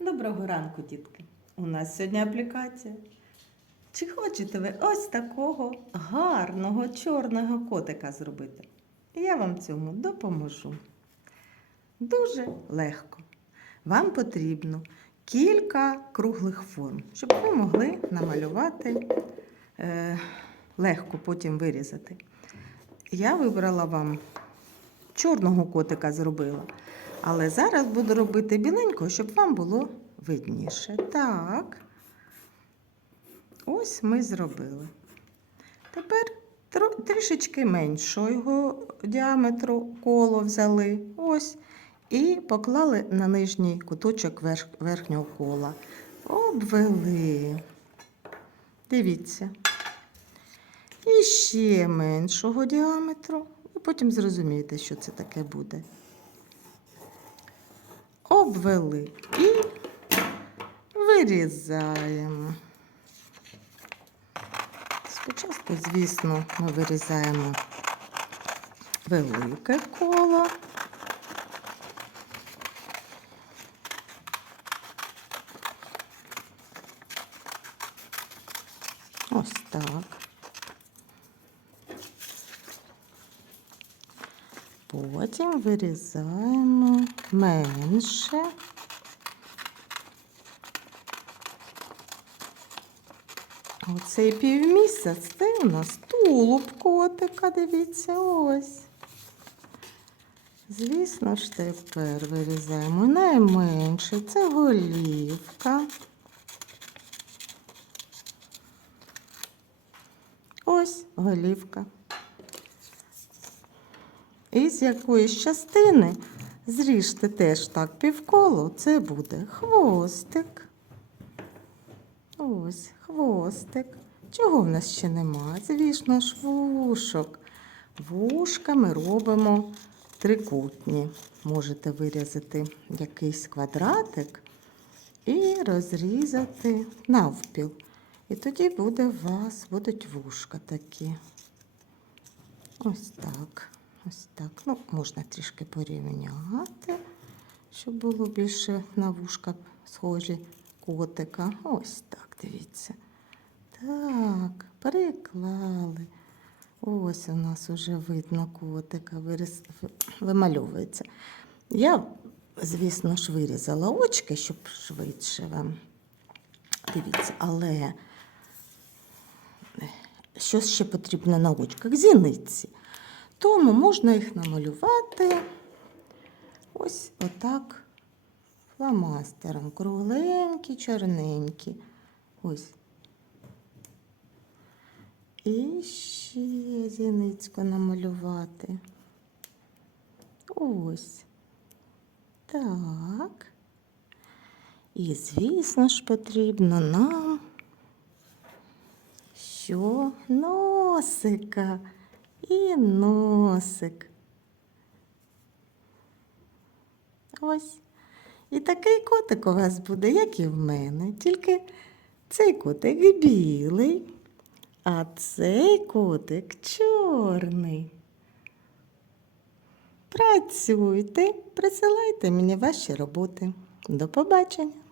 Доброго ранку, дітки! У нас сьогодні аплікація. Чи хочете ви ось такого гарного чорного котика зробити? Я вам цьому допоможу. Дуже легко. Вам потрібно кілька круглих форм, щоб ви могли намалювати е, легко потім вирізати. Я вибрала вам чорного котика зробила. Але зараз буду робити біленького, щоб вам було видніше. Так. Ось ми зробили. Тепер трішечки меншого діаметру коло взяли. Ось. І поклали на нижній куточок верх- верхнього кола. Обвели. Дивіться. І ще меншого діаметру. І потім зрозумієте, що це таке буде обвели і вирізаємо. Спочатку, звісно, ми вирізаємо велике коло. Ось так. Потім вирізаємо менше. Оцей півмісяць це у нас тулуб котика, дивіться, ось. Звісно ж, тепер вирізаємо найменше, це голівка. Ось голівка. І з якоїсь частини зріжте теж так півколо, це буде хвостик. Ось хвостик. Чого в нас ще нема? Звісно ж, вушок. Вушка ми робимо трикутні. Можете вирізати якийсь квадратик і розрізати навпіл. І тоді буде у вас будуть вушка такі. Ось так. Ось так. Ну, можна трішки порівняти, щоб було більше на вушка схожі котика. Ось так, дивіться. Так, переклали. Ось у нас вже видно котика, виріз... вимальовується. Я, звісно ж, вирізала очки, щоб швидше вам. Дивіться, але що ще потрібно на очках? Зіниці. Тому можна їх намалювати ось отак фломастером. Кругленькі, чорненькі. Ось. І ще зіницьку намалювати. Ось. Так. І, звісно ж, потрібно нам що носика і носик. Ось. І такий котик у вас буде, як і в мене. Тільки цей котик білий, а цей котик чорний. Працюйте, присилайте мені ваші роботи. До побачення!